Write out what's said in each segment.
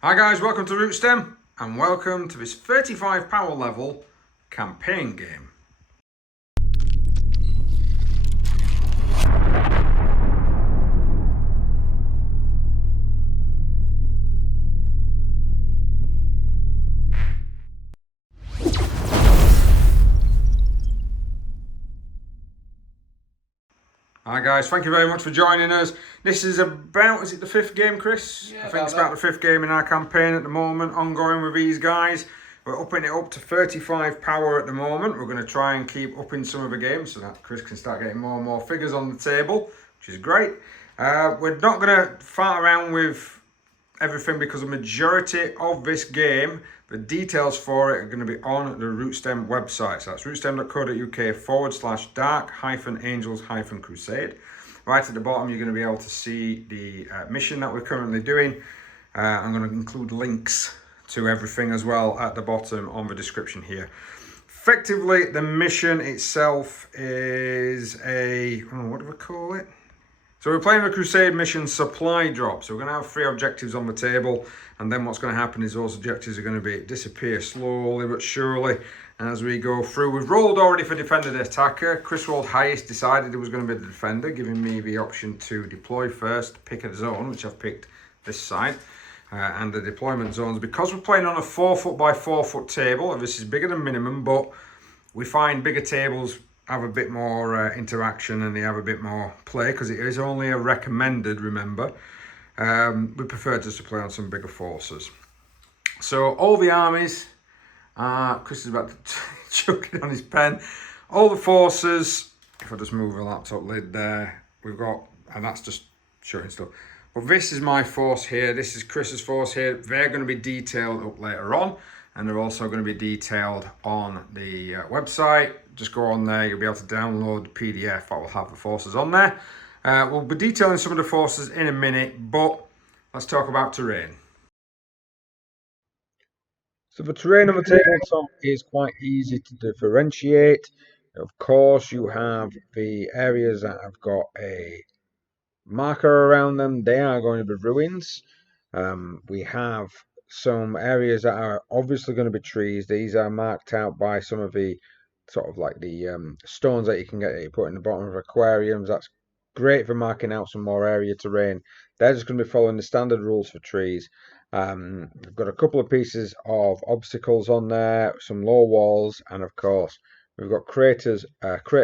Hi guys, welcome to Rootstem and welcome to this 35 power level campaign game. Hi guys, thank you very much for joining us. This is about, is it the fifth game, Chris? Yeah, I think it's about the fifth game in our campaign at the moment, ongoing with these guys. We're upping it up to 35 power at the moment. We're going to try and keep upping some of the games so that Chris can start getting more and more figures on the table, which is great. We're not going to fart around with everything because the majority of this game, the details for it are going to be on the Rootstem website. So that's rootstem.co.uk/dark-angels-crusade. Right at the bottom, you're going to be able to see the mission that we're currently doing. I'm going to include links to everything as well at the bottom on the description here. Effectively, the mission itself is what do we call it? So we're playing the Crusade mission supply drop. So we're going to have 3 objectives on the table, and then what's going to happen is those objectives are going to disappear slowly but surely as we go through. We've rolled already for defender to attacker. Chris rolled highest, decided it was going to be the defender, giving me the option to deploy first, pick a zone, which I've picked this side, and the deployment zones. Because we're playing on a 4 foot by 4 foot table, this is bigger than minimum, but we find bigger tables have a bit more interaction and they have a bit more play because it is only a recommended, remember. We prefer just to play on some bigger forces. So all the armies, Chris is about to chuck it on his pen. All the forces, if I just move the laptop lid there, we've got, and that's just showing stuff. But this is my force here, this is Chris's force here. They're going to be detailed up later on, and they're also going to be detailed on the website. Just go on there, you'll be able to download the PDF that will have the forces on there. We'll be detailing some of the forces in a minute, but let's talk about terrain. So the terrain on the tabletop is quite easy to differentiate. Of course, you have the areas that have got a marker around them. They are going to be ruins. We have some areas that are obviously going to be trees. These are marked out by some of the sort of like the stones that you can get that you put in the bottom of aquariums. That's great for marking out some more area terrain. They're just going to be following the standard rules for trees. We've got a couple of pieces of obstacles on there, some low walls, and of course we've got crater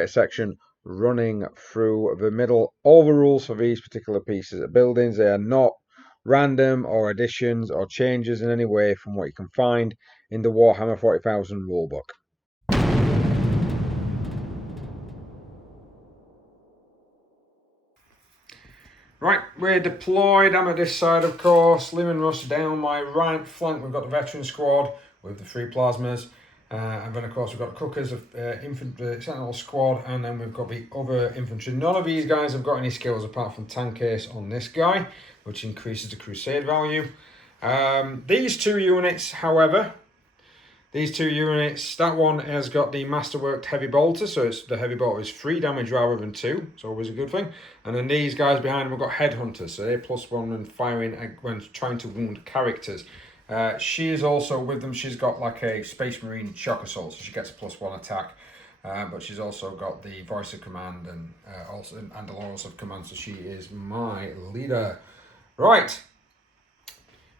section running through the middle. All the rules for these particular pieces of buildings, they are not random or additions or changes in any way from what you can find in the Warhammer 40,000 rulebook. Right, we're deployed. I'm at this side, of course. Lim and Russ down my right flank. We've got the veteran squad with the 3 plasmas. And then, of course, we've got Cookers of infantry, Sentinel squad, and then we've got the other infantry. None of these guys have got any skills apart from tank ace on this guy, which increases the crusade value. These 2 units, however, that one has got the masterworked heavy bolter, so the heavy bolter is 3 damage rather than 2, it's always a good thing. And then these guys behind them have got headhunters, so they're +1 when firing when trying to wound characters. She is also with them. She's got like a Space Marine shock assault, so she gets a +1 attack. But she's also got the voice of command and the laws of command, so she is my leader. Right.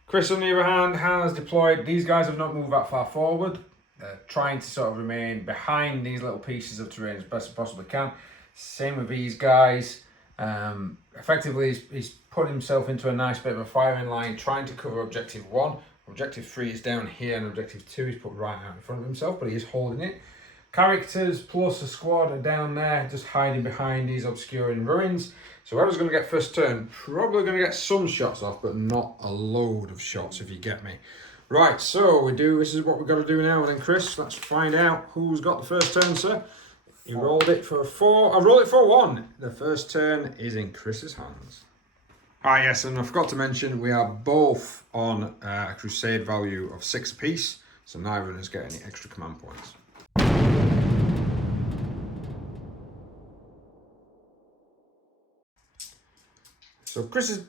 Chris, on the other hand, has deployed. These guys have not moved that far forward. They're trying to sort of remain behind these little pieces of terrain as best as possibly can. Same with these guys. Effectively, he's put himself into a nice bit of a firing line, trying to cover objective 1. Objective 3 is down here, and objective 2 is put right out in front of himself, but he is holding it. Characters plus a squad are down there, just hiding behind these obscuring ruins. So whoever's going to get first turn, probably going to get some shots off, but not a load of shots, if you get me. Right, so this is what we've got to do now. And then, Chris, let's find out who's got the first turn, sir. You rolled it for 4. I rolled it for 1. The first turn is in Chris's hands. Ah, yes, and I forgot to mention, we are both on a crusade value of 6 apiece, so neither of us get any extra command points. So Chris is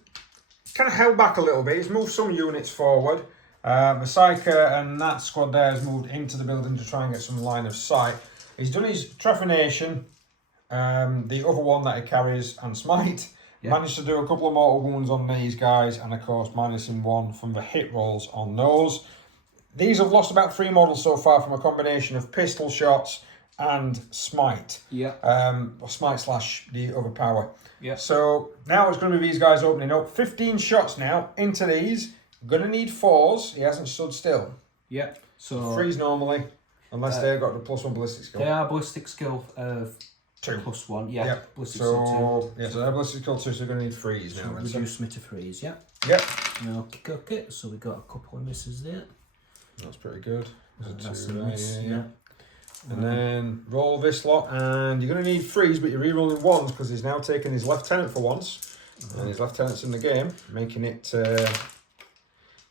kind of held back a little bit. He's moved some units forward. Masika and that squad there has moved into the building to try and get some line of sight. He's done his Trephination, the other one that he carries, and Smite. Yeah. Managed to do a couple of mortal wounds on these guys, and of course minusing 1 from the hit rolls on those. These have lost about 3 models so far from a combination of pistol shots and Smite. Yeah. Or Smite slash the other power. Yeah. So now it's going to be these guys opening up. 15 shots now into these. Going to need 4s. He hasn't stood still. Yeah. So 3s normally, unless they've got the +1 ballistic skill. They are ballistic skill 2 +1. Yeah. Yep. Ballistic skill 2. Yeah. So they're ballistic skill 2. So they're going to need 3s now. So reduce me to 3s. Yeah. Yep. Okay. So we got a couple of misses there. That's pretty good. That's a miss. Yeah. And then roll this lot, and you're going to need 3s, but you're re-rolling 1s because he's now taken his lieutenant for once, and his lieutenant's in the game, making it.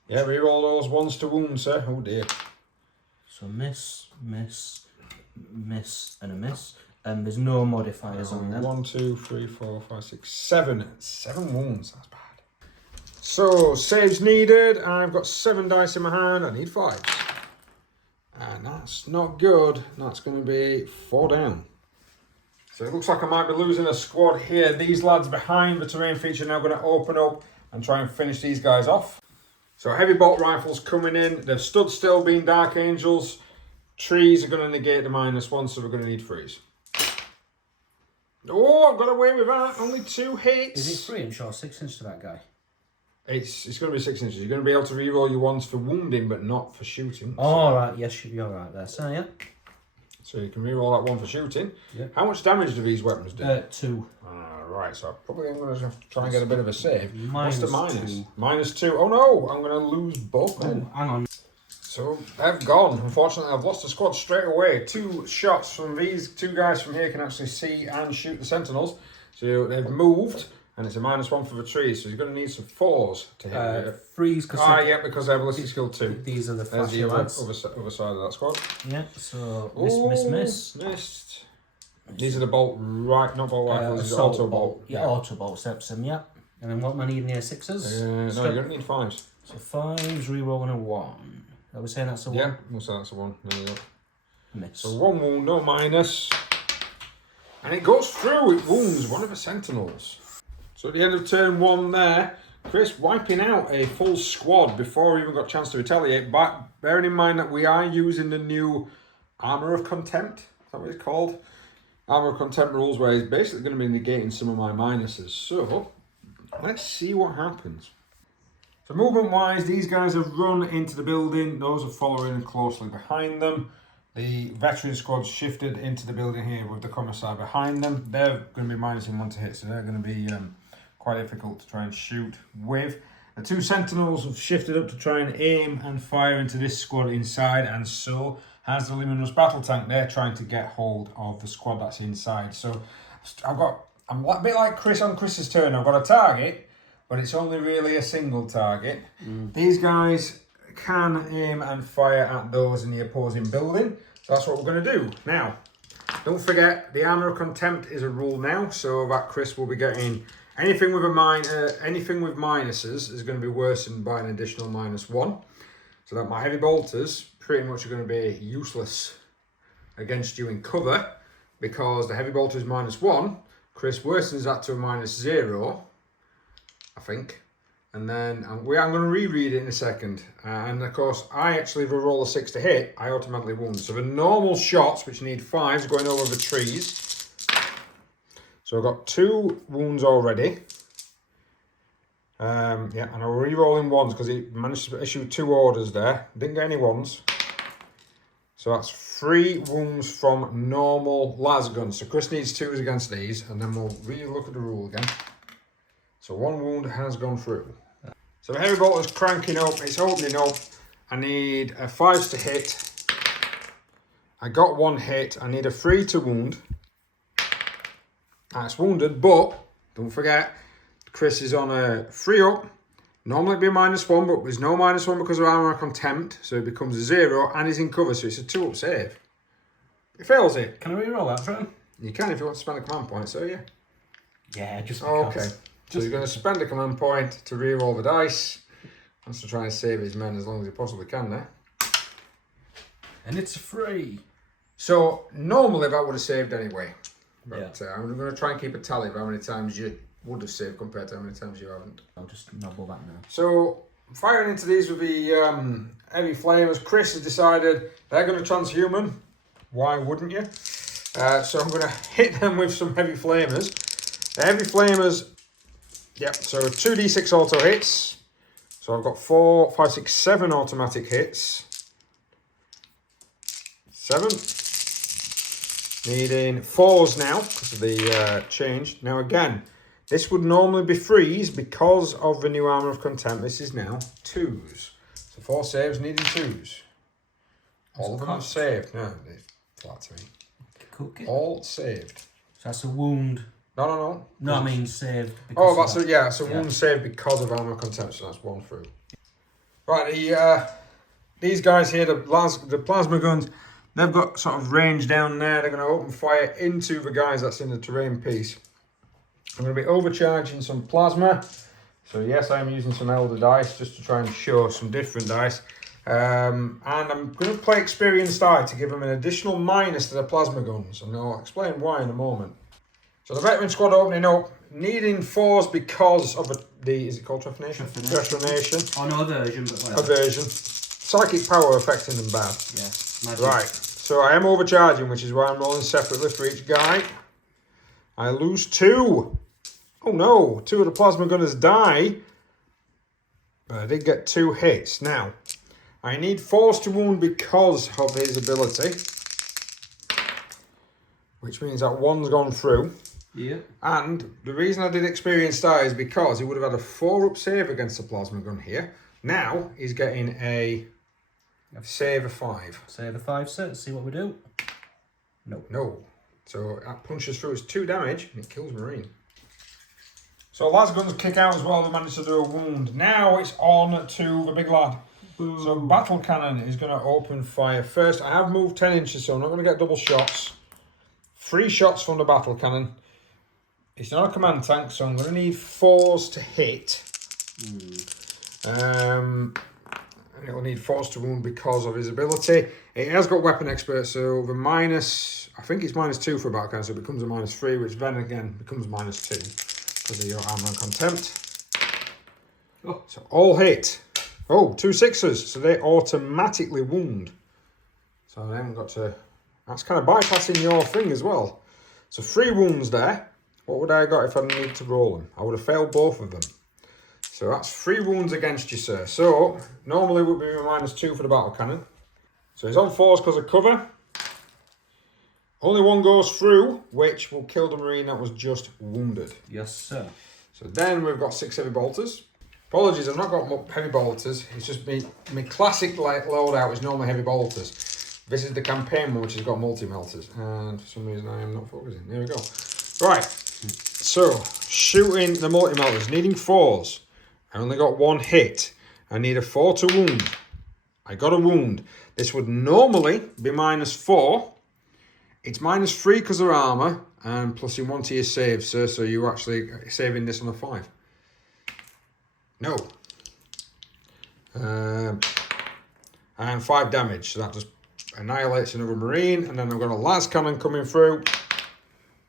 Yeah, re-roll those 1s to wound, sir. Oh dear. So miss, and a miss, and there's no modifiers on them. 1, 2, 3, 4, 5, 6, 7. 7 wounds. That's bad. So saves needed. I've got 7 dice in my hand. I need 5. And that's not good. That's going to be 4 down. So it looks like I might be losing a squad here. These lads behind the terrain feature are now going to open up and try and finish these guys off. So heavy bolt rifles coming in. They've stood still being Dark Angels. Trees are going to negate the -1, so we're going to need 3s. Oh, I've got away with that. Only 2 hits. Is it 3 inch or 6 inch to that guy? It's going to be 6 inches. You're going to be able to re-roll your 1s for wounding, but not for shooting. Oh, so. Right. Yes, you're right there. So, yeah. So you can re-roll that 1 for shooting. Yeah. How much damage do these weapons do? 2. Right, so I probably am going to have to try and get a bit of a save. What's the minus? -2. Oh no, I'm going to lose both men. Hang on. So they've gone. Unfortunately, I've lost the squad straight away. 2 shots from these 2 guys from here can actually see and shoot the sentinels. So they've moved. And it's a -1 for the trees, so you're going to need some 4s to hit. 3s because yeah, because they're ballistic skill 2. These are the flashy lads. Other side of that squad. Yeah, so miss. Missed. These are the bolt, right? Not bolt rifles. These are auto bolt. Yeah, auto bolt steps them. Yeah. And then what am I needing here? 6s. No, you're going to need 5s. So 5s, re-rolling a 1. Are we saying that's a 1? Yeah, we'll say that's a 1. There you go. Miss. So 1 wound, no minus, and it goes through. It wounds one of the sentinels. So at the end of turn 1 there, Chris wiping out a full squad before he even got a chance to retaliate. But bearing in mind that we are using the new Armour of Contempt, is that what it's called? Armour of Contempt rules, where he's basically going to be negating some of my minuses. So let's see what happens. So movement wise, these guys have run into the building. Those are following closely behind them. The veteran squad's shifted into the building here with the commissar behind them. They're going to be minusing 1 to hit, so they're going to be quite difficult to try and shoot with. The 2 sentinels have shifted up to try and aim and fire into this squad inside, and so has the Luminous battle tank. They're trying to get hold of the squad that's inside. So I'm a bit like Chris on Chris's turn. I've got a target, but it's only really a single target. These guys can aim and fire at those in the opposing building. So that's what we're going to do. Now, don't forget, the Armour of Contempt is a rule now, so that Chris will be getting anything with anything with minuses is going to be worsened by an additional -1. So that my heavy bolters pretty much are going to be useless against you in cover, because the heavy bolter is -1. Chris worsens that to a -0, I think. And then I'm going to reread it in a second. And of course, I actually roll a 6 to hit, I automatically wound. So the normal shots, which need 5s, going over the trees. So I've got 2 wounds already. Yeah, and I'll re-roll in 1s because he managed to issue 2 orders there. Didn't get any 1s. So that's 3 wounds from normal las guns. So Chris needs 2s against these, and then we'll re-look at the rule again. So 1 wound has gone through. So the heavy bolter's cranking up, it's opening up. I need a 5s to hit. I got 1 hit, I need a 3 to wound. That's wounded, but don't forget, Chris is on a 3 up. Normally it'd be a -1, but there's no -1 because of Armour of Contempt, so it becomes a 0, and he's in cover, so it's a 2 up save. It fails it. Can I re-roll that for him? You can if you want to spend a command point, so yeah. Yeah, just because. Okay. So he's going to spend a command point to re-roll the dice. Wants to try and save his men as long as he possibly can there. And it's free. So normally that would have saved anyway. But Yeah. I'm going to try and keep a tally of how many times you would have saved compared to how many times you haven't. I'll just nobble that now. So firing into these with the heavy flamers, Chris has decided they're going to transhuman. Why wouldn't you? So I'm going to hit them with some heavy flamers. The heavy flamers, yep, so 2d6 auto hits. So I've got 4, 5, 6, 7 automatic hits. 7. Needing 4s now because of the change. Now again, this would normally be freeze because of the new Armour of Contempt. This is now 2s. So 4 saves needing 2s. All of them are saved. No, they're flat to me. Cookie. All saved. So that's a wound. No. No, I mean saved. Oh, that's a wound saved because of Armour of Contempt. So that's 1 through. Right, these guys here, the plasma guns, they've got sort of range down there. They're going to open fire into the guys that's in the terrain piece. I'm going to be overcharging some plasma. So yes, I'm using some elder dice just to try and show some different dice. And I'm going to play experienced die to give them an additional minus to their plasma guns. And I'll explain why in a moment. So the veteran squad opening up, needing 4s because of the is it called Trephination? Trephination. Oh, no, aversion, but whatever. Aversion. Psychic power affecting them bad. Yeah, magic. Right, so I am overcharging, which is why I'm rolling separately for each guy. I lose 2. Oh no, 2 of the plasma gunners die. But I did get 2 hits. Now, I need 4s to wound because of his ability. Which means that 1's gone through. Yeah. And the reason I did experience die is because he would have had a 4-up save against the plasma gun here. Now he's getting a save of 5. Save a 5 set, see what we do. No. So that punches through. It's 2 damage and it kills Marine. So las guns kick out as well. They managed to do a wound. Now it's on to the big lad. Boom. So battle cannon is going to open fire first. I have moved 10 inches, so I'm not going to get double shots. 3 shots from the battle cannon. It's not a command tank, so I'm going to need 4s to hit. And it'll need 4s to wound because of his ability. It has got weapon expert, so the minus, I think it's -2 for a battle cannon, so it becomes a -3, which then again becomes -2 because of your armor and contempt. Oh. So all hit. Oh, 2 6s, so they automatically wound. So I haven't got to. That's kind of bypassing your thing as well. So 3 wounds there. What would I have got if I didn't need to roll them? I would have failed both of them. So that's 3 wounds against you, sir. So normally it would be a -2 for the battle cannon. So he's on 4s because of cover. Only 1 goes through, which will kill the Marine that was just wounded. Yes, sir. So then we've got 6 heavy bolters. Apologies, I've not got heavy bolters. It's just my classic loadout is normally heavy bolters. This is the campaign one, which has got multi-melters. And for some reason I am not focusing. There we go. Right. So, shooting the multi-melters. Needing 4s. I only got 1 hit. I need a 4 to wound. I got a wound. This would normally be -4. It's -3 because of armour. And plus you 1 to your save, sir. So you're actually saving this on a 5. No. And 5 damage. So that just annihilates another Marine. And then I've got a las cannon coming through,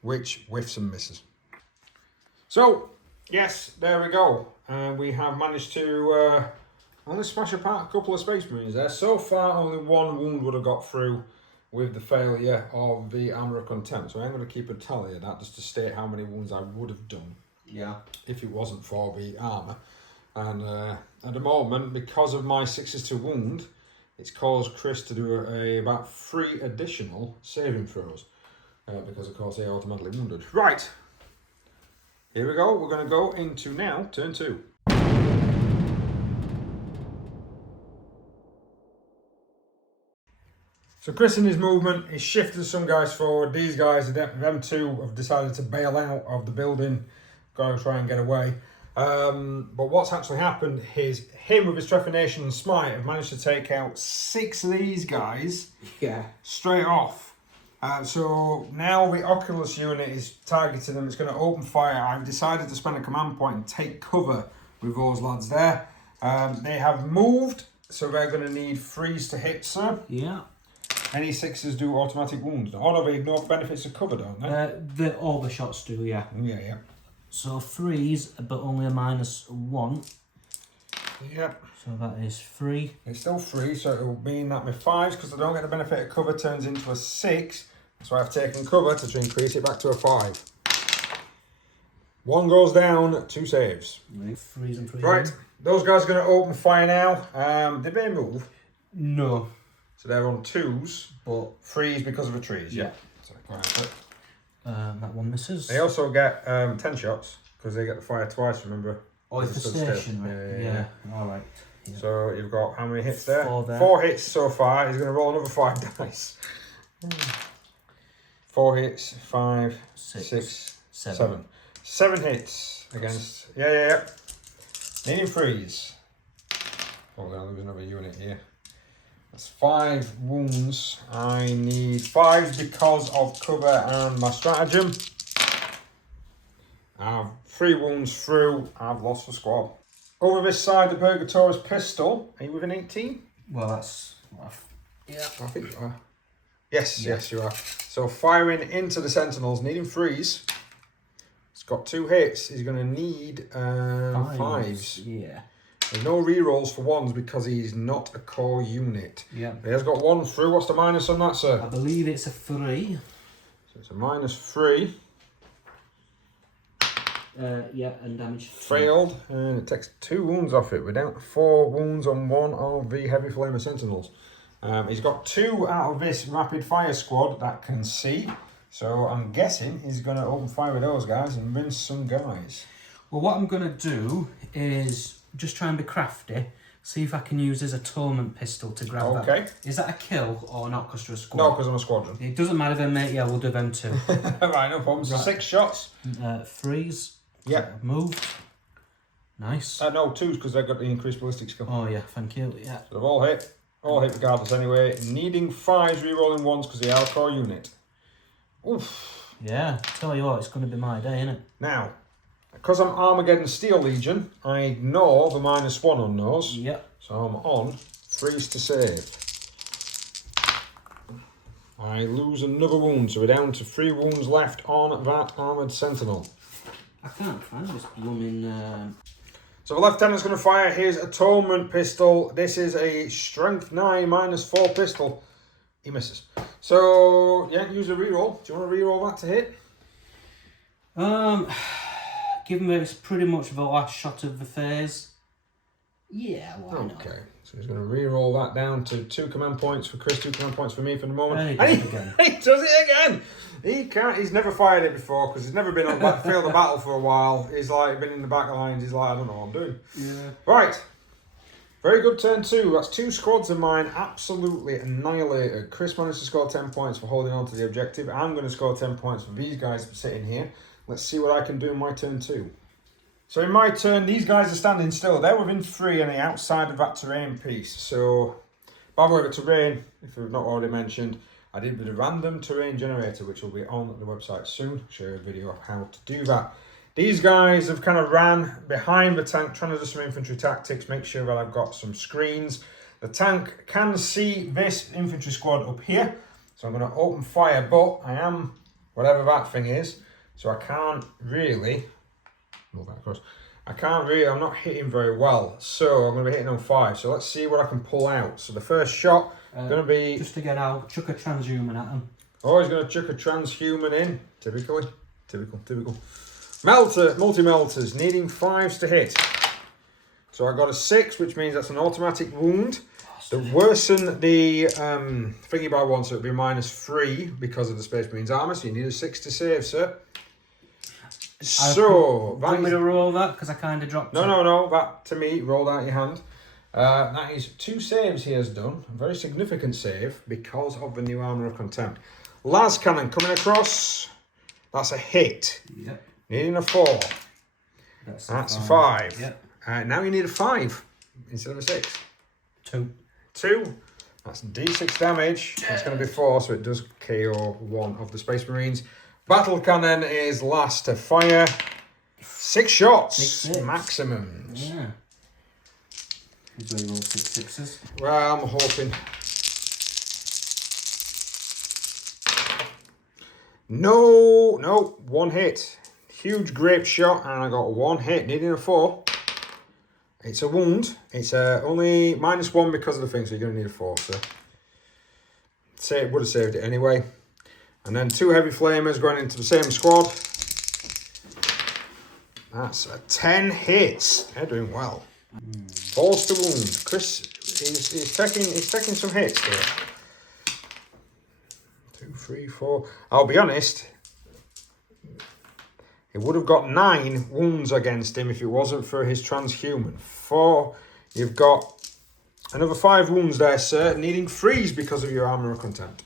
which whiffs and misses. So, yes, there we go. We have managed to only smash apart a couple of Space Marines there. So far, only 1 wound would have got through with the failure of the Armour of Contempt. So I'm going to keep a tally of that just to state how many wounds I would have done. Yeah. If it wasn't for the armour. And at the moment, because of my 6s to wound, it's caused Chris to do about 3 additional saving throws. Because, of course, they automatically wounded. Right. Here we go. We're going to go into now turn 2. So Chris in his movement, he's shifted some guys forward. These guys, them 2, have decided to bail out of the building, go try and get away. But what's actually happened is him with his Trephination and Smite have managed to take out 6 of these guys straight off. So now the Oculus unit is targeting them. It's going to open fire. I've decided to spend a command point and take cover with those lads there. They have moved, so they're going to need 3s to hit, sir. Yeah. Any 6s do automatic wounds. Oh no, they ignore the benefits of cover, don't they? All the shots do, yeah. Yeah. So 3s, but only a -1. Yep. So that is 3. It's still 3, so it will mean that my 5s, because I don't get the benefit of cover, turns into a 6. So I've taken cover to increase it back to a 5. 1 goes down, 2 saves. 3s and 3s. Right, those guys are going to open fire now. Did they move? No. So they're on 2s, but 3s because of the trees. Yeah. So go ahead. That one misses. They also get 10 shots because they get the fire twice, remember? Oh, it's the stationary. Yeah. Alright. Yeah. So you've got how many hits there? 4 there. 4 hits so far. He's going to roll another 5 dice. 4 hits, 5, 6, 7. 7 hits against. Yeah. Needing 3s. Oh, we're going to lose another unit here. That's 5 wounds. I need 5s because of cover and my stratagem. I have 3 wounds through. I've lost the squad. Over this side, the Purgator's pistol. Are you within 18? Well, that's... Yeah. I think you are. Yes, you are. So firing into the Sentinels, needing 3s. It's got 2 hits. He's going to need 5s. Yeah. There's no rerolls for 1s because he's not a core unit. Yeah. He has got 1 through. What's the minus on that, sir? I believe it's a 3. So it's a -3. Yeah, and damage. Failed, and it takes 2 wounds off it. We're down to 4 wounds on 1 of the Heavy Flamer Sentinels. He's got 2 out of this rapid fire squad that can see. So I'm guessing he's going to open fire with those guys and rinse some guys. Well, what I'm going to do is just try and be crafty. See if I can use his atonement pistol to grab that. Okay. Is that a kill or not because you're a squad? No, because I'm a squadron. It doesn't matter then, mate. Yeah, we'll do them too. Right, no problem. So 6 shots. 3s. Yep. Moved. Nice. No, 2s because they've got the increased ballistic skill. Oh, yeah, thank you. Yeah. So they've all hit. All hit regardless anyway. Needing 5s, rerolling 1s because they are a core unit. Oof. Yeah, tell you what, it's going to be my day, innit? Now, because I'm Armageddon Steel Legion, I ignore the -1 on those. Yep. So I'm on 3s to save. I lose another wound, so we're down to 3 wounds left on that Armoured Sentinel. I can't find this blooming... So the Lieutenant's going to fire his Atonement Pistol. This is a Strength 9 -4 pistol. He misses. So, yeah, use a reroll. Do you want to reroll that to hit? Given that it's pretty much the last shot of the phase. Yeah, why not? Okay, so he's going to re-roll that down to 2 command points for Chris, 2 command points for me for the moment. And he does it again. He does it again! He can't, he's never fired it before because he's never been on field of battle for a while. He's like been in the back lines, he's like, I don't know what I'm doing. Yeah. Right, very good turn 2. That's 2 squads of mine absolutely annihilated. Chris managed to score 10 points for holding on to the objective. I'm going to score 10 points for these guys sitting here. Let's see what I can do in my turn 2. So in my turn, these guys are standing still. They're within 3 and outside of that terrain piece. So, by the way, the terrain, if we've not already mentioned, I did with a random terrain generator, which will be on the website soon. I'll show you a video of how to do that. These guys have kind of ran behind the tank, trying to do some infantry tactics, make sure that I've got some screens. The tank can see this infantry squad up here. So I'm going to open fire, but I am, whatever that thing is, so I can't really... Move that across. I'm not hitting very well, so I'm going to be hitting on 5. So let's see what I can pull out. So the first shot going to be... Just again, I'll chuck a transhuman at him. Oh, he's going to chuck a transhuman in. Typical. Multi-melters, needing 5s to hit. So I got a 6, which means that's an automatic wound. To worsen the thingy by 1, so it'll be -3 because of the Space Marines armour. So you need a 6 to save, sir. So, do you want me to roll that? Because I kind of dropped it. No. That, to me, rolled out your hand. That is 2 saves he has done. A very significant save because of the new Armour of Contempt. Las Cannon coming across. That's a hit. Yep. Needing a 4. That's a 5. Yep. Now you need a 5 instead of a 6. 2. That's D6 damage. It's going to be 4, so it does KO one of the Space Marines. Battle Cannon is last to fire. 6 shots. 6. Maximums. Yeah. He's really rolled 6 sixes. Well, I'm hoping. No, 1 hit. Huge grape shot, and I got 1 hit, needing a 4. It's a wound. It's only -1 because of the thing, so you're going to need a 4. So, say it would have saved it anyway. And then 2 heavy flamers going into the same squad. That's a 10 hits. They're doing well. Balls to wound. Chris is taking some hits here. 2, 3, 4. I'll be honest. He would have got 9 wounds against him if it wasn't for his transhuman. 4. You've got another 5 wounds there, sir. Needing freeze because of your armor of contempt.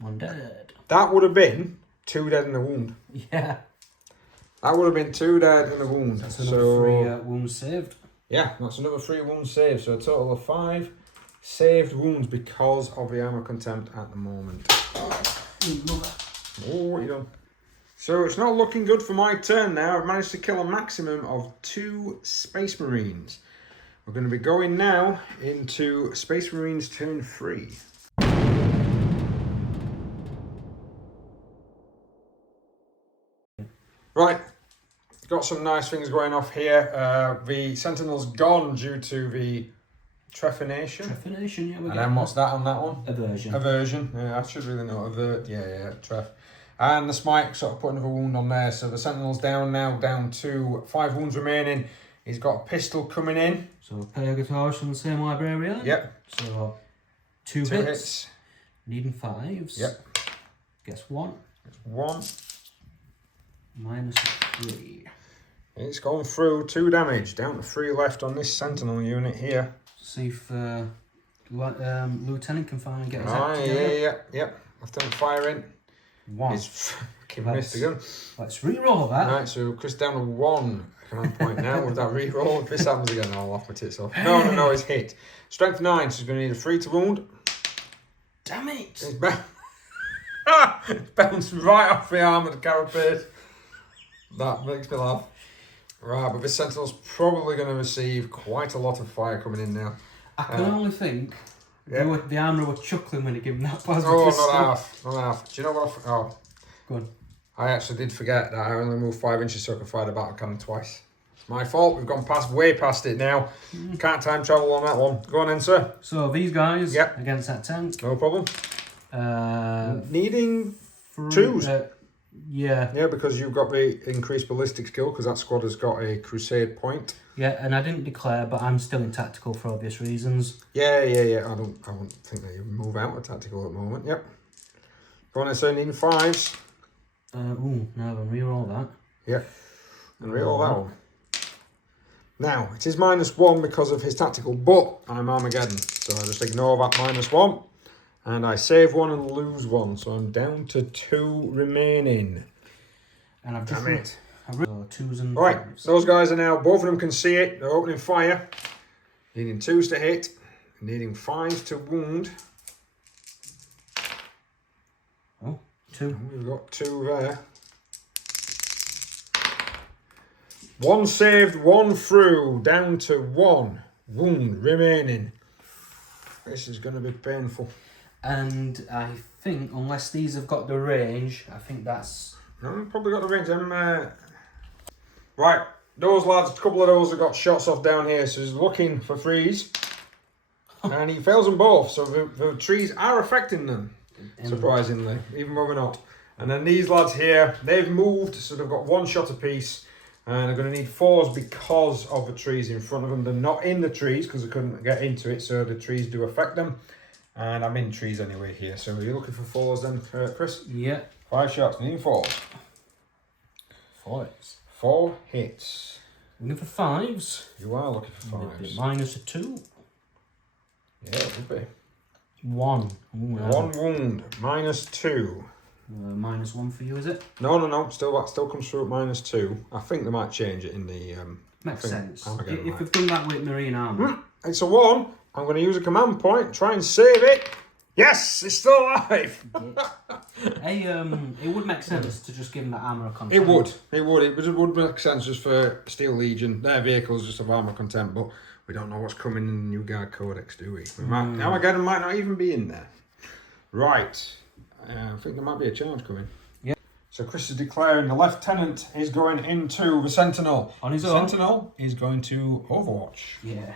1 dead. That would have been 2 dead in a wound. Yeah. That would have been 2 dead in a wound. That's another 3 wounds saved. Yeah, that's another 3 wounds saved. So a total of 5 saved wounds because of the armor contempt at the moment. Oh, what are you doing? So it's not looking good for my turn now. I've managed to kill a maximum of 2 Space Marines. We're going to be going now into Space Marines turn 3. Right, got some nice things going off here. The Sentinel's gone due to the trephination. Trephination, yeah. And then what's that on that one? Aversion. Aversion. Yeah, I should really know. Avert. Yeah, tref. And the smite sort of put another wound on there. So the Sentinel's down now, down to 5 wounds remaining. He's got a pistol coming in. So Purgatory from the same librarian. Yep. So 2 hits. Needing 5s. Yep. Gets 1. It's 1. -3. It's gone through 2 damage. Down to 3 left on this Sentinel unit here. See if Lieutenant can finally get his act together. Yeah. Lieutenant firing. 1. He's fucking missed again. Let's re-roll that. Right, so Chris down to 1 command point now with that re-roll. If this happens again, I'll laugh my tits off. No, he's hit. Strength 9, so he's going to need a 3 to wound. Damn it! He's bounced right off the armoured carapace. That makes me laugh. Right, but this Sentinel's probably going to receive quite a lot of fire coming in now. I can only think the armourer were chuckling when he gave him that plasma Oh, pistol. not half. Do you know what Go on. I actually did forget that I only moved 5 inches so I could fire the battle cannon twice. It's my fault. We've gone way past it now. Can't time travel on that one. Go on then, sir. So these guys against that tank. No problem. Needing 2s. Yeah, because you've got the increased ballistic skill because that squad has got a crusade point. Yeah, and I didn't declare, but I'm still in tactical for obvious reasons. Yeah. I wouldn't think that you move out of tactical at the moment. Yep. Go on then, sir. Needing 5s. No, then re-roll that. Yep. And re-roll that one. Now, it is -1 because of his tactical, but I'm Armageddon, so I just ignore that -1. And I save 1 and lose 1, so I'm down to 2 remaining. And I've just Damn it. 2s and Right, 5s. those guys are now, both of them can see it, they're opening fire. Needing 2s to hit, needing 5s to wound. Oh, 2. We've got 2 there. 1 saved, 1 through, down to 1 wound remaining. This is going to be painful. And I think, unless these have got the range, I think that's... No, probably got the range. Right, those lads, a couple of those have got shots off down here, so he's looking for freeze. And he fails them both, so the trees are affecting them, surprisingly, even though we're not. And then these lads here, they've moved, so they've got 1 shot apiece. And they're going to need 4s because of the trees in front of them. They're not in the trees because they couldn't get into it, so the trees do affect them. And I'm in trees anyway here. So you're looking for 4s then, Chris? Yeah. 5 shots, needing 4s. 4 hits. 4 hits. Looking for 5s. You are looking for 5s. -2. Yeah, it would be. 1. Ooh, 1 wound, -2. -1 for you, is it? No. That still comes through at -2. I think they might change it in the. Makes sense. Armageddon If we've done that with marine armour. It's a 1 I'm going to use a command point, try and save it. Yes, it's still alive. Hey, it would make sense to just give them that armour content. It would. It would make sense just for Steel Legion. Their vehicles just have armour content, but we don't know what's coming in the New Guard Codex, do we? Armageddon might not even be in there. Right. I think there might be a charge coming. Yeah. So Chris is declaring the Lieutenant is going into the Sentinel. On his own. Sentinel is going to Overwatch. Yeah.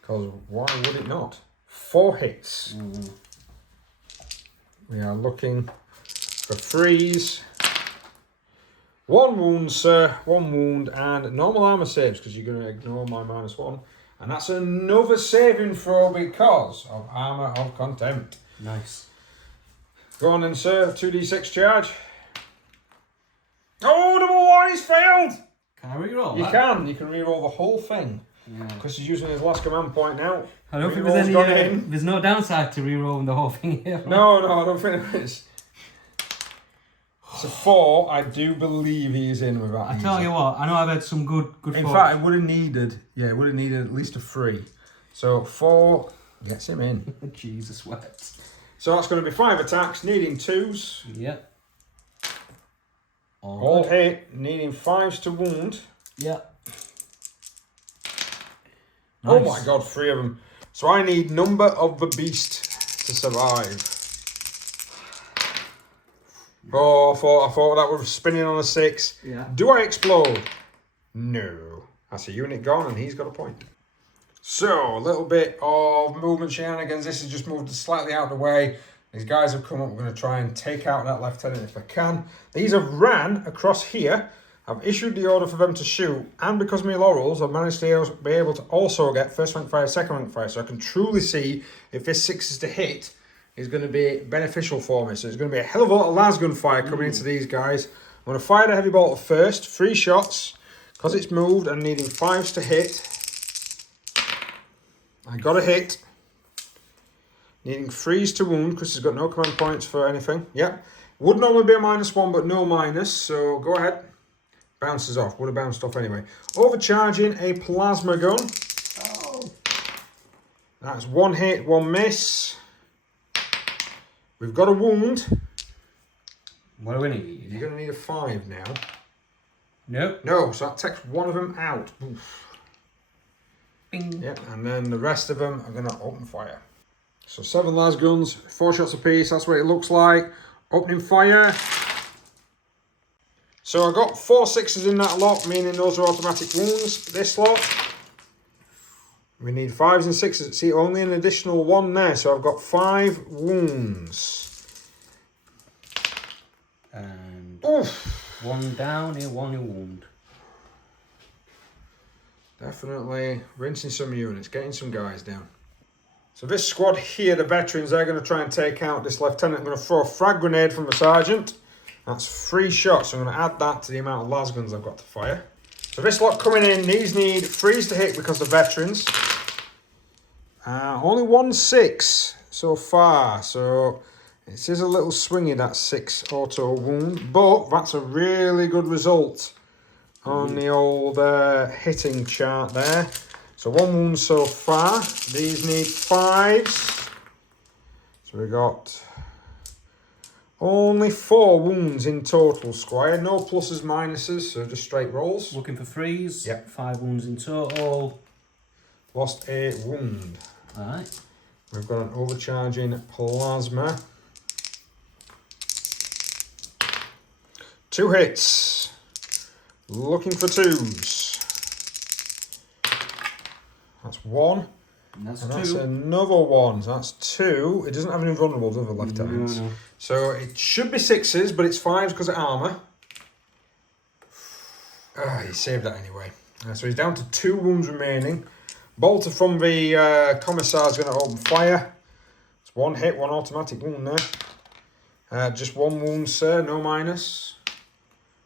Because why would it not? 4 hits. We are looking for freeze. 1 wound, sir. 1 wound and normal armour saves because you're going to ignore my -1. And that's another saving throw because of armour of contempt. Nice. Go on then, sir. 2d6 charge. Oh, double 1, he's failed. Can I reroll You that? can. You can reroll the whole thing. Yeah. Chris is using his last command point now. I don't think Reroll's there's gone any. in. There's no downside to rerolling the whole thing here. No, I don't think there is. So 4, I do believe he is in with that. I tell you what, I know I've had some good In folks. fact, it would have needed, it would have needed at least a 3. So 4 gets him in. Jesus wept. So that's going to be 5 attacks, needing 2s. Yep. All hit, needing 5s to wound. Yep. Oh Nice. my god, 3 of them. So I need number of the beast to survive. Oh, I thought that was spinning on a 6. Yeah. Do I explode? No. That's a unit gone and he's got a point. So, a little bit of movement shenanigans. This has just moved slightly out of the way. These guys have come up. We're going to try and take out that lieutenant if I can. These have ran across here. I've issued the order for them to shoot. And because of my laurels, I've managed to be able to also get first rank fire, second rank fire. So I can truly see if this 6 is to hit, is going to be beneficial for me. So it's going to be a hell of a lot of lasgun fire coming into these guys. I'm going to fire the heavy bolter first. 3 shots. Because it's moved and needing 5s to hit. I got a hit. Needing 3s to wound. Chris has got no command points for anything. Yep. Would normally be a -1, but no minus. So go ahead. Bounces off. Would have bounced off anyway. Overcharging a plasma gun. Oh. That's 1 hit, 1 miss. We've got a wound. What do we need? You're going to need a 5 now. Nope. No, so that takes 1 of them out. Oof. Bing. Yep, and then the rest of them are going to open fire. So 7 las guns, 4 shots apiece. That's what it looks like. Opening fire. So I got 4 6s in that lot, meaning those are automatic wounds. This lot. We need 5s and 6s. See, only an additional 1 there, so I've got 5 wounds. And Oof. 1 down here, 1 in wound. Definitely rinsing some units, getting some guys down. So this squad here, the veterans, they're going to try and take out this lieutenant. I'm going to throw a frag grenade from the sergeant. That's 3 shots. So I'm going to add that to the amount of las guns I've got to fire. So this lot coming in, these need 3s to hit because they're veterans. Only 1 6 so far. So it is a little swingy, that 6 auto wound. But that's a really good result on the old hitting chart there. So 1 wound so far. These need 5s. So we got only 4 wounds in total, Squire. No pluses, minuses, so just straight rolls. Looking for 3s. Yep. 5 wounds in total. Lost a wound. Alright. We've got an overcharging plasma. 2 hits. Looking for 2s. That's 1. And that's And 2. that's another 1. So that's 2. It doesn't have any vulnerables other lieutenants. No. So it should be 6s, but it's 5s because of armour. He saved that anyway. So he's down to 2 wounds remaining. Bolter from the commissar is going to open fire. It's 1 hit, 1 automatic wound there. Just 1 wound, sir, no minus.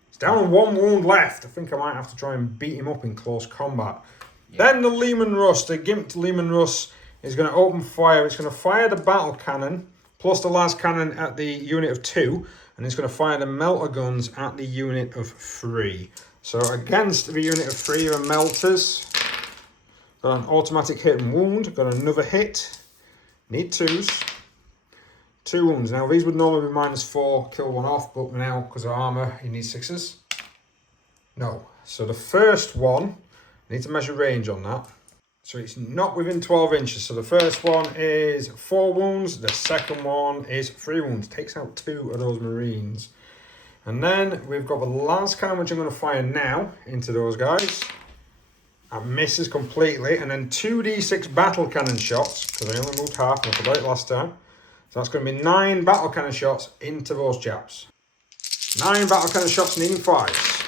He's down on 1 wound left. I think I might have to try and beat him up in close combat. Yeah. Then the Lehman Russ, the gimped Lehman Russ, is going to open fire. It's going to fire the battle cannon, plus the las cannon at the unit of 2, and it's going to fire the melter guns at the unit of 3. So against the unit of 3 are melters. Got an automatic hit and wound. Got another hit. Need 2s. 2 wounds. Now these would normally be -4, kill one off, but now because of armour, he needs 6s. No. So the first one, I need to measure range on that. So it's not within 12 inches. So the first one is 4 wounds. The second one is 3 wounds. Takes out 2 of those Marines. And then we've got the last cannon, which I'm going to fire now into those guys. That misses completely. And then 2d6 battle cannon shots, because I only moved half and I forgot it last time. So that's going to be 9 battle cannon shots into those chaps. 9 battle cannon shots needing 5s.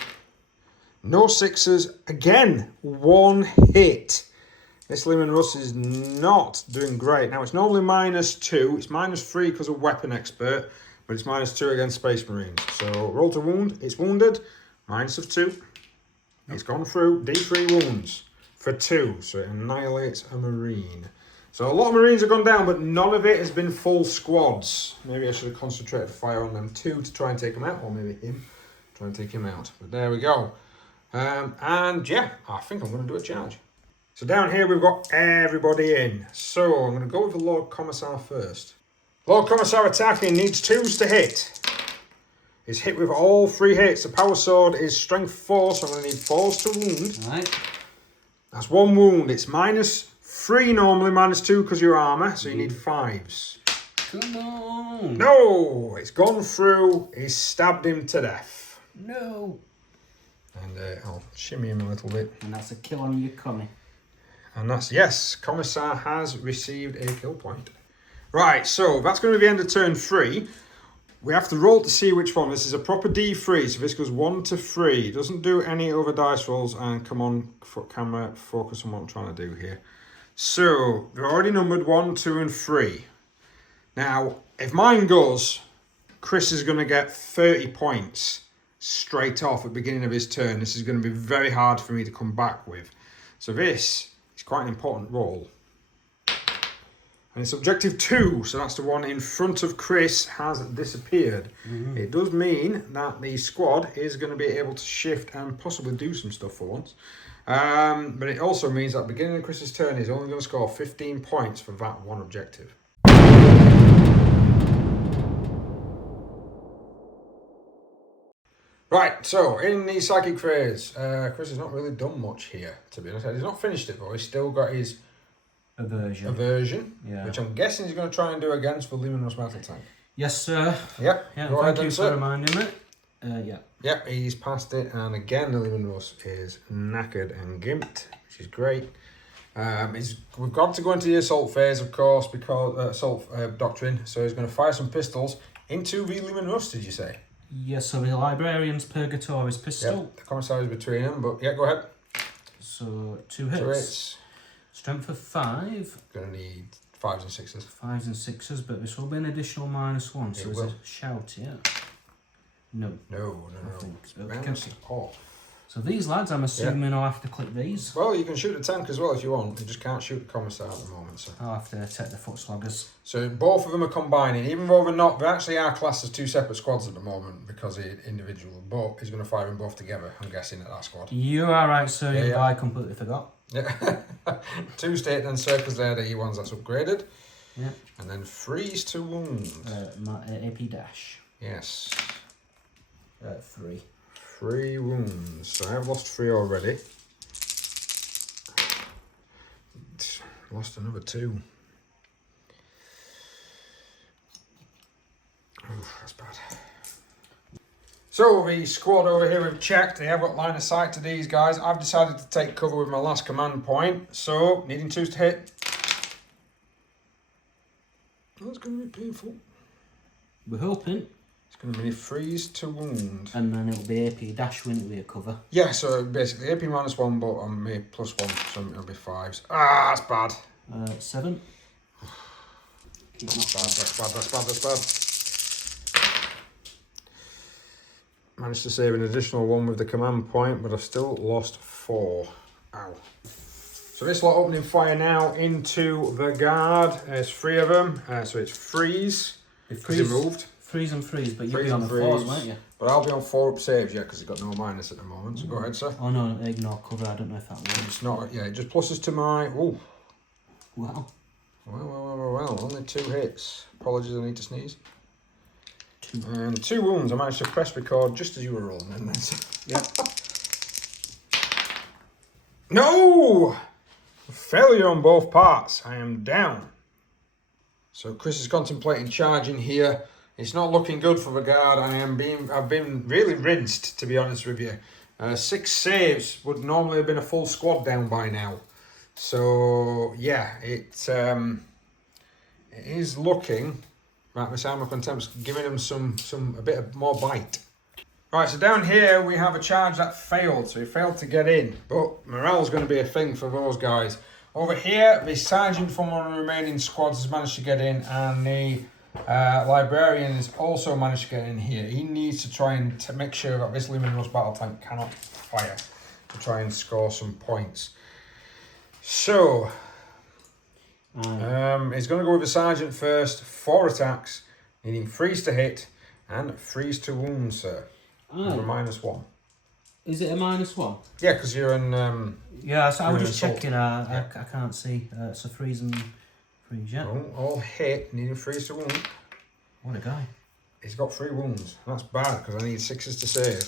No 6s. Again, 1 hit. This Leman Russ is not doing great. Now, it's normally -2. It's -3 because of Weapon Expert, but it's -2 against Space Marines. So, roll to wound. It's wounded. -2. It's gone through. D3 wounds for 2. So, it annihilates a Marine. So, a lot of Marines have gone down, but none of it has been full squads. Maybe I should have concentrated fire on them 2 to try and take them out, or maybe him. Try and take him out. But there we go. And yeah, I think I'm going to do a charge. So down here we've got everybody in. So I'm going to go with the Lord Commissar first. Lord Commissar attacking, needs 2s to hit. He's hit with all 3 hits. The power sword is strength 4, so I'm going to need 4s to wound. Right. That's 1 wound. It's -3 normally, -2 because of your armour, so you need 5s. Come on. No! It's gone through. He's stabbed him to death. No. And I'll shimmy him a little bit. And that's a kill on your commie. And that's, yes, Commissar has received a kill point. Right, so that's going to be the end of turn 3. We have to roll to see which one. This is a proper D3, so this goes 1 to 3. It doesn't do any other dice rolls, and come on, camera, focus on what I'm trying to do here. So, they're already numbered 1, 2, and 3. Now, if mine goes, Chris is going to get 30 points straight off at the beginning of his turn. This is going to be very hard for me to come back with. So this is quite an important roll. And it's objective 2, so that's the one in front of Chris, has disappeared. It does mean that the squad is going to be able to shift and possibly do some stuff for once. But it also means that at the beginning of Chris's turn, he's only going to score 15 points for that one objective. Right, so in the psychic phase, Chris has not really done much here, to be honest. He's not finished it, though. He's still got his aversion, which I'm guessing he's going to try and do against the Leman Russ Metal Tank. Yes, sir. Yep. Yeah, Go thank ahead you then, for reminding me. Yeah. Yep, he's passed it, and again the Leman Russ is knackered and gimped, which is great. We've got to go into the assault phase, of course, because assault doctrine. So he's going to fire some pistols into the Leman Russ. Did you say? Yes, so the Librarian's Purgatory's pistol. Yep, the commissar is between them, but yeah, go ahead. So 2 hits. 2 hits. Strength of 5. Gonna need 5s and 6s. 5s and 6s, but this will be an additional -1. So it's a shout, yeah. No. No. I think so. Bounce off. So these lads, I'm assuming I'll have to click these. Well, you can shoot the tank as well if you want. You just can't shoot the commissar at the moment, so. I'll have to take the foot sloggers. So both of them are combining, even though they actually are classed as 2 separate squads at the moment because they're individual, but he's going to fire them both together, I'm guessing, at that squad. You are right, sir. Yeah. I completely forgot. Yeah. 2 state then circles there, the E1s that's upgraded. Yeah. And then 3s to wound. My AP dash. Yes. 3. 3 wounds. So I've lost 3 already. Lost another 2. Oof, that's bad. So the squad over here have checked. They have got line of sight to these guys. I've decided to take cover with my last command point. So needing 2s to hit. That's going to be painful. We're hoping. It's going to be 3s to wound. And then it'll be AP dash, won't it be a cover? Yeah, so basically AP -1, but I'm made +1, so it'll be 5s. Ah, that's bad. 7. That's bad. Managed to save an additional 1 with the command point, but I've still lost 4. Ow. So this lot opening fire now into the guard. There's 3 of them, so it's freeze. Because he moved. Freeze and freeze, but you'll Freeze be on and the fours, freeze. won't you? But I'll be on 4 up saves, yeah, because he's got no minus at the moment. So go ahead, sir. Oh no, ignore cover. I don't know if that works. It's not, yeah, it just pluses to my. Ooh. Wow. Well, only 2 hits. Apologies, I need to sneeze. 2. And 2 wounds. I managed to press record just as you were rolling, didn't I? Yep. No! Failure on both parts. I am down. So Chris is contemplating charging here. It's not looking good for the guard. I've been really rinsed, to be honest with you. 6 saves would normally have been a full squad down by now. So yeah, it is looking like this armor contempt's giving him a bit of more bite. Right, so down here we have a charge that failed, so he failed to get in, but morale's going to be a thing for those guys. Over here, the sergeant from one of the remaining squads has managed to get in, and the librarian has also managed to get in here. He needs to try and make sure that this Luminous battle tank cannot fire to try and score some points. So, he's going to go with the sergeant first. 4 attacks, needing freeze to hit and freeze to wound, sir. With a -1. Is it a -1? Yeah, because you're in. Yeah, so I was just assault. checking. I can't see. It's a freeze and freeze, yeah. All hit, needing freeze to wound. What a guy. He's got 3 wounds. That's bad because I need 6s to save.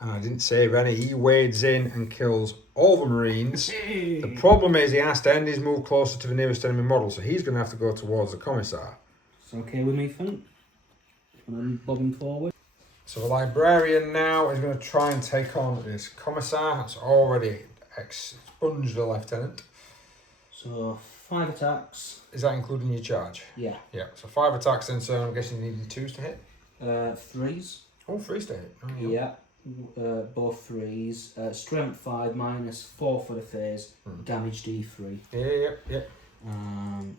And I didn't save any. He wades in and kills all the Marines. The problem is he has to end his move closer to the nearest enemy model, so he's going to have to go towards the commissar. It's okay with me, Finn. I'm bobbing forward. So the librarian now is going to try and take on this commissar. That's already expunged the lieutenant. So 5 attacks. Is that including your charge? Yeah. Yeah. So 5 attacks then, so I'm guessing you need 2s to hit? 3s. Oh, 3s to hit. Oh, Yeah. Both 3s. Strength 5 -4 for the phase. Damage D3. Yeah.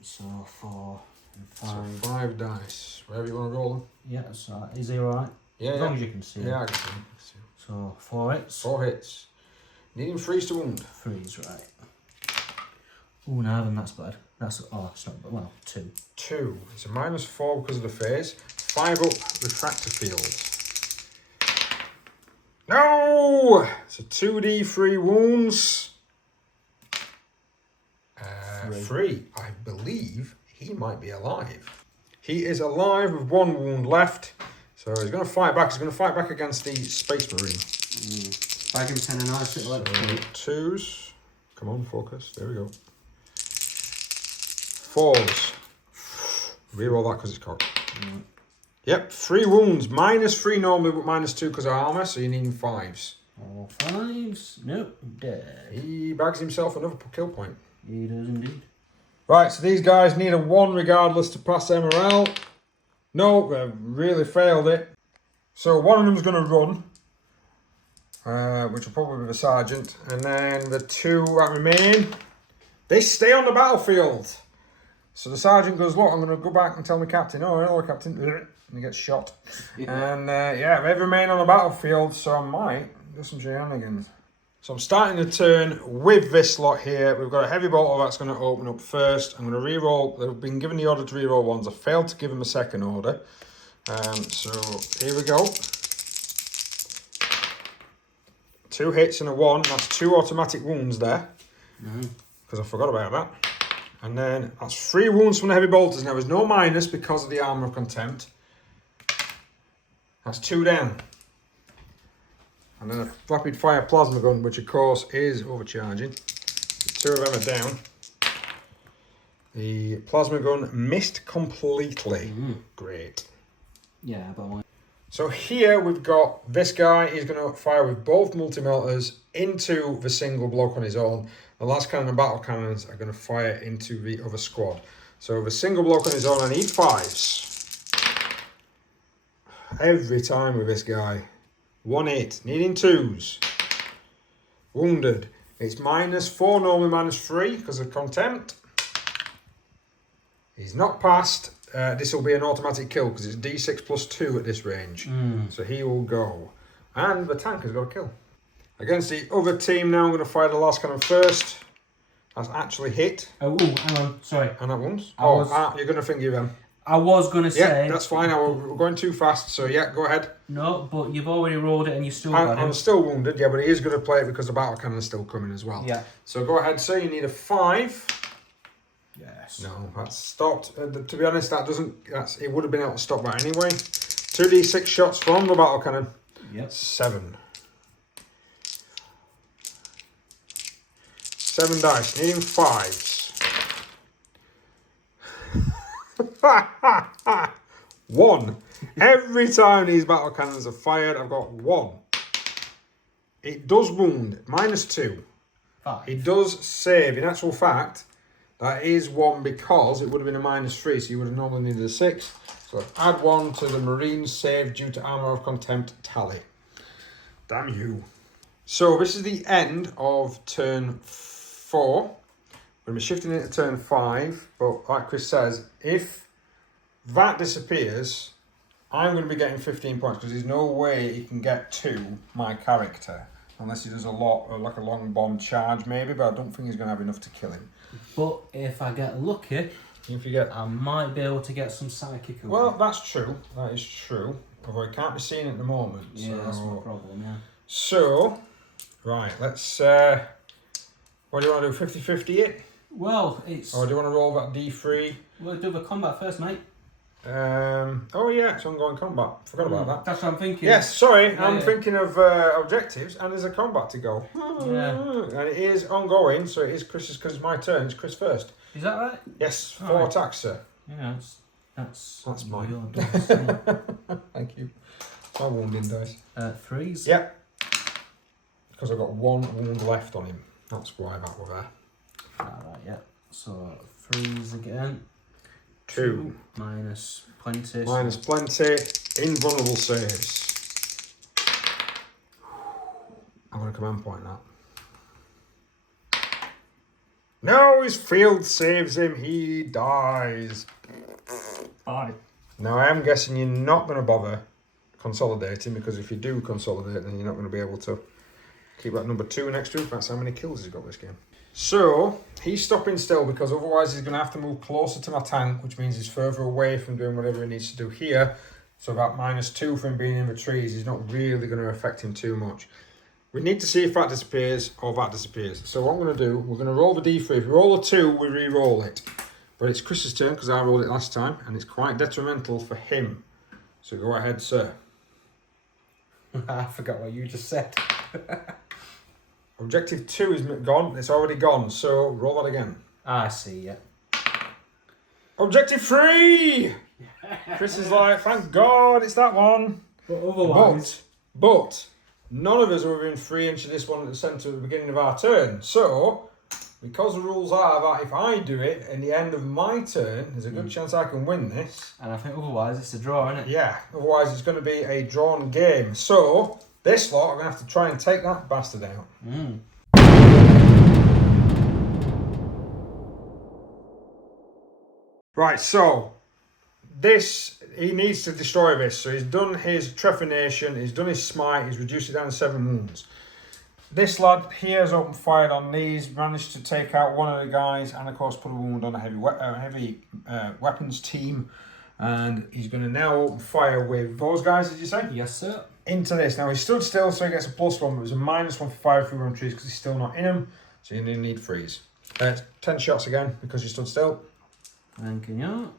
So 4 and 5. So 5 dice. Wherever you want to roll them. Yeah, so is he alright? Yeah, As long as you can see. Yeah, I can see. So 4 hits. 4 hits. Needing freeze to wound. 3's right. Oh, no, then that's bad. It's not bad. Well, 2. 2. It's a -4 because of the phase. 5 up refractor field. No! It's a 2d3 wounds. 3. I believe he might be alive. He is alive with 1 wound left. So he's going to fight back. He's going to fight back against the Space Marine. I give him 10 and 9, so like 2s. Come on, focus. There we go. 4s. Reroll that because it's cocked. Yep, 3 wounds. -3 normally, but -2 because of armour, so you need 5s. All 5s. Nope, dead. He bags himself another kill point. He does indeed. Right, so these guys need a 1 regardless to pass their morale. No, they really failed it. So one of them's going to run, which will probably be the sergeant, and then the 2 that remain, they stay on the battlefield. So the sergeant goes, look, I'm going to go back and tell my captain, oh, hello, captain, and he gets shot. Yeah. And yeah, they remain on the battlefield, so I might do some shenanigans. So I'm starting the turn with this lot here. We've got a heavy bolter that's going to open up first. I'm going to re-roll. They've been given the order to re-roll ones. I failed to give them a second order. So here we go. 2 hits and a 1. That's 2 automatic wounds there. Because I forgot about that. And then that's 3 wounds from the heavy bolters. Now there's no minus because of the armour of contempt. That's 2 down. And then a rapid fire plasma gun, which of course is overcharging. 2 of them are down. The plasma gun missed completely. Great. Yeah, but why? So here we've got this guy. He's going to fire with both multi-melters into the single bloke on his own. The last cannon and battle cannons are going to fire into the other squad. So the single bloke on his own, I need 5s. Every time with this guy. 1 hit, needing 2s. Wounded. It's -4, normally -3 because of contempt. He's not passed. This will be an automatic kill because it's D6 +2 at this range. So he will go. And the tank has got a kill. Against the other team now, I'm going to fire the last cannon first. That's actually hit. Oh, hang on, sorry. And that once. You're you're going to think of them. I was going to say... Yeah, that's fine. We're going too fast, so yeah, go ahead. No, but you've already rolled it and you still got him. I'm still wounded, yeah, but he is going to play it because the battle cannon's still coming as well. Yeah. So go ahead, sir. You need a 5. Yes. No, that's stopped. To be honest, that doesn't... It would have been able to stop that anyway. 2d6 shots from the battle cannon. Yep. 7. 7 dice, needing 5s. 1. Every time these battle cannons are fired, I've got 1. It does wound, -2. 5. It does save. In actual fact, that is 1 because it would have been a -3, so you would have normally needed a 6. So add 1 to the Marine's save due to Armour of Contempt tally. Damn you. So this is the end of turn 4. We're going to be shifting into turn 5, but like Chris says, if that disappears, I'm going to be getting 15 points because there's no way he can get to my character unless he does a like a long bomb charge maybe, but I don't think he's going to have enough to kill him. But if I get lucky, I might be able to get some psychic away. Well, that's true. That is true. Although it can't be seen at the moment. Yeah, so... that's my problem, yeah. So, right, let's... what do you want to do, 50-50 it? Well, it's... Or do you want to roll that D3? We'll do the combat first, mate. Oh yeah, it's ongoing combat. Forgot about that. That's what I'm thinking. Yes, sorry, Yeah, I'm thinking of objectives, and there's a combat to go. Yeah. And it is ongoing, so it is Chris's, because it's my turn. It's Chris first. Is that right? Yes, 4 Right. attacks, sir. Yeah, that's mine. your dice, yeah. Thank you. My wounding dice. 3s. Yep. Because I've got 1 wound left on him. That's why that were there. Alright, yeah. So 3s again. 2. Minus plenty. Minus plenty. Invulnerable saves. I'm going to command point that. No, his field saves him. He dies. 5. Now, I am guessing you're not going to bother consolidating, because if you do consolidate, then you're not going to be able to keep that number 2 next to him. That's how many kills he's got this game. So, he's stopping still because otherwise he's going to have to move closer to my tank, which means he's further away from doing whatever he needs to do here. So that -2 from being in the trees is not really going to affect him too much. We need to see if that disappears or that disappears. So what I'm going to do, we're going to roll the D3. If we roll a 2, we re-roll it. But it's Chris's turn because I rolled it last time, and it's quite detrimental for him. So go ahead, sir. I forgot what you just said. Objective 2 is gone. It's already gone. So roll that again. I see, yeah. Objective 3! Chris is like, thank God it's that one. But otherwise... But none of us are within 3 inches of this one at the centre at the beginning of our turn. So, because the rules are that if I do it at the end of my turn, there's a good chance I can win this. And I think otherwise it's a draw, isn't it? Yeah, otherwise it's going to be a drawn game. So, this lot are going to have to try and take that bastard out. Right, so this, he needs to destroy this. So he's done his trephination, he's done his smite, he's reduced it down to 7 wounds. This lad here has opened fire on these, managed to take out one of the guys, and of course put a wound on a heavy weapons team. And he's going to now open fire with those guys, did you say? Yes, sir. Into this. Now he stood still, so he gets a +1, but it was a -1 for fire through run trees because he's still not in them. So you need freeze. 10 shots again because he stood still. Thank you.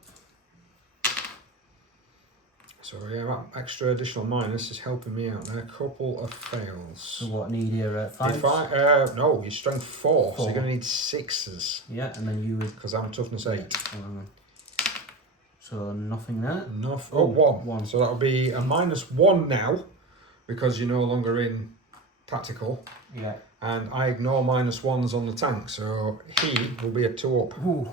So yeah, that extra additional minus is helping me out there. A couple of fails. So what need here? 5? No, he's strength 4, so you're going to need 6s. Yeah, and then you would... Because I'm toughness 8. So nothing there? Oh, 1. So that'll be a -1 now, because you're no longer in tactical. Yeah. And I ignore -1s on the tank, so he will be a 2 up. Ooh.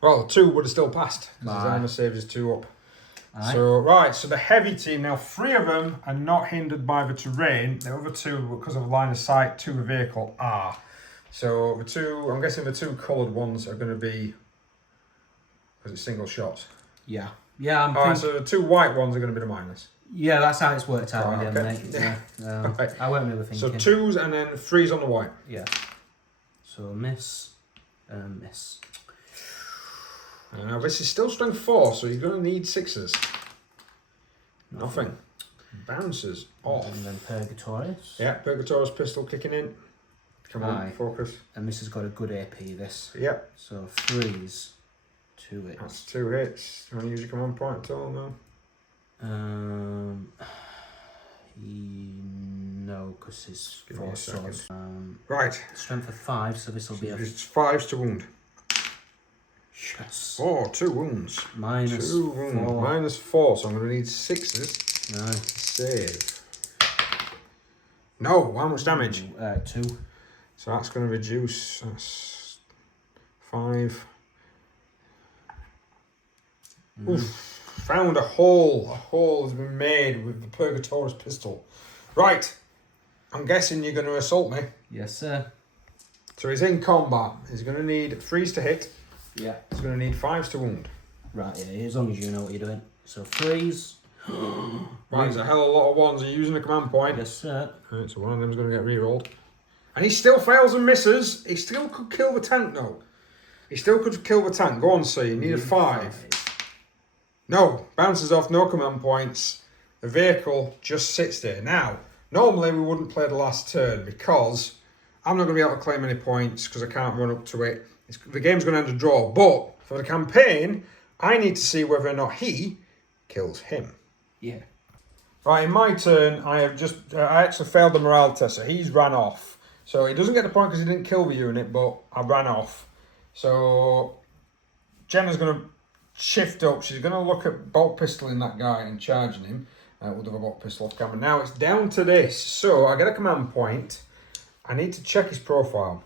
Well, 2 would have still passed, because his armour save is 2 up. Right. So, right, so the heavy team, now 3 of them are not hindered by the terrain. The other 2, because of line of sight to the vehicle, are. So the 2, I'm guessing the 2 coloured ones are going to be, because it's single shot. Yeah. Yeah, I'm Alright, so the 2 white ones are going to be the minus. Yeah, that's how it's worked out Right, with them, okay. mate. Yeah. Right. I won't really thinking. So 2s and then 3s on the white. Yeah. So miss, miss. Now this is still strength 4, so you're going to need 6s. Nothing. Bounces off. And then Purgatorius. Yeah, Purgatorius pistol kicking in. Come on, Aye. focus. And this has got a good AP, this. Yep. So 3s, 2 hits. That's 2 hits. You want to use your command point at all now? No, because it's Give me 4 a second. swords. Right. Strength of 5, so this will be a It's 5s to wound. yes. 4, 2 wounds. Minus 2 wound. 4. Minus 4, so I'm going to need 6s. No. Save. No, how much damage? 2. So that's going to reduce. That's 5. Oof. Found a hole. A hole has been made with the Purgatorius pistol. Right. I'm guessing you're going to assault me. Yes, sir. So he's in combat. He's going to need 3s to hit. Yeah. He's going to need 5s to wound. Right, yeah, as long as you know what you're doing. So 3s. Right, there's a hell of a lot of 1s. Are you using a command point? Yes, sir. Right, so one of them's going to get re-rolled. And he still fails and misses. He still could kill the tank, though. He still could kill the tank. Go on, sir. You need a 5. No, bounces off, no command points. The vehicle just sits there. Now, normally we wouldn't play the last turn because I'm not going to be able to claim any points because I can't run up to it. The game's going to end a draw. But for the campaign, I need to see whether or not he kills him. Yeah. Right, in my turn, I actually failed the morale test, so he's ran off. So he doesn't get the point because he didn't kill the unit, but I ran off. So Jenna's going to shift up. She's going to look at bolt pistoling that guy and charging him. We'll do a bolt pistol off camera. Now it's down to this. So I get a command point. I need to check his profile.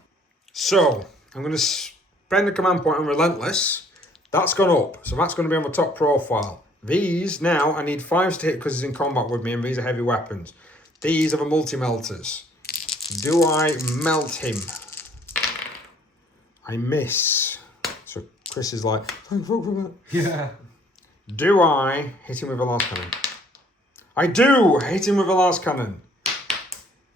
So I'm going to spend the command point on Relentless. That's gone up. So that's going to be on the top profile. These, now, I need 5s to hit because he's in combat with me, and these are heavy weapons. These are the multi-melters. Do I melt him? I miss. So Chris is like, Yeah. do I hit him with a last cannon? I do hit him with a last cannon.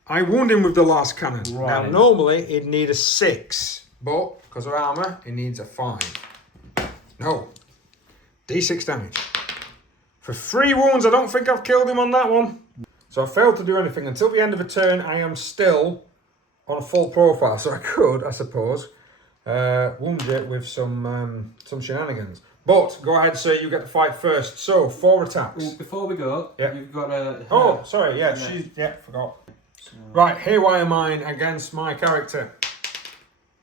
I wound him with the last cannon. Right. Now, normally, he'd need a 6, but because of armour, he needs a 5. No. D6 damage. For 3 wounds, I don't think I've killed him on that one. So I failed to do anything. Until the end of the turn, I am still on a full profile. So I could, I suppose, wound it with some shenanigans. But go ahead, sir, you get to fight first. So 4 attacks. Well, before we go, Yeah. you've got a... Oh, sorry, yeah, forgot. So... Right, haywire mine against my character.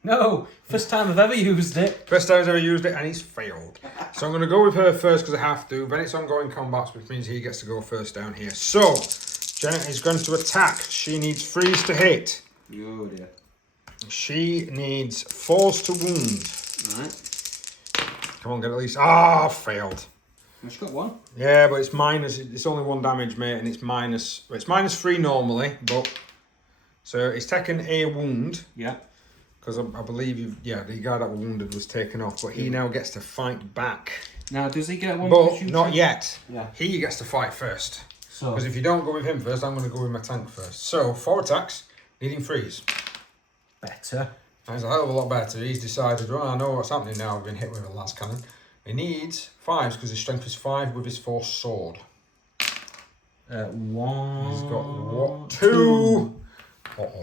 No, first time I've ever used it. First time he's ever used it, and he's failed. So I'm going to go with her first because I have to. Then it's ongoing combats, which means he gets to go first down here. So, Jenna is going to attack. She needs 3s to hit. Oh dear. She needs 4s to wound. Right. Come on, get at least... Ah, failed. She's got 1. Yeah, but it's minus... It's only 1 damage, mate, and it's minus... It's minus 3 normally, but... So, it's taken a wound. Yeah. Because I believe the guy that was wounded was taken off, but he now gets to fight back. Now, does he get 1? But not yet. Yeah. He gets to fight first. So, Because if you don't go with him first, I'm going to go with my tank first. So, 4 attacks, needing 3s. better. That's a hell of a lot better. He's decided, well, I know what's happening now. I've been hit with a last cannon. He needs 5s because his strength is 5 with his forced sword. 1. He's got what? 2. Uh-oh.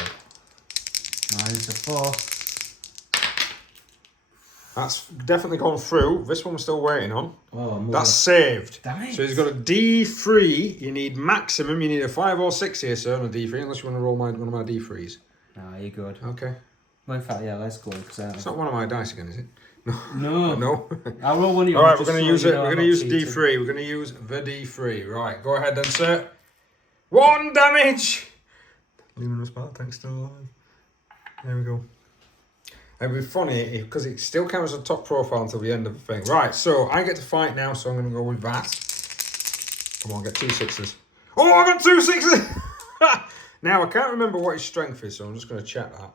Minus a 4. That's definitely gone through. This one we're still waiting on. Oh, more. That's saved. Nice. So he's got a D3. You need maximum. You need a 5 or 6 here, sir, on a D3, unless you want to roll one of my D3s. Nah, you're good. Okay. Well, in fact, yeah, let's go. It's not one of my dice again, is it? No. No. I'll roll one of yours. All right, we're going to so use you it. know We're I'm going to use not cheating. D3. We're going to use the D3. Right, go ahead then, sir. 1 damage. Luminous battle tank still alive. There we go. It'd be funny because it still counts as a top profile until the end of the thing. Right, so I get to fight now, so I'm going to go with that. Come on, get 2 6s. Oh, I got 2 6s! Now, I can't remember what his strength is, so I'm just going to check that.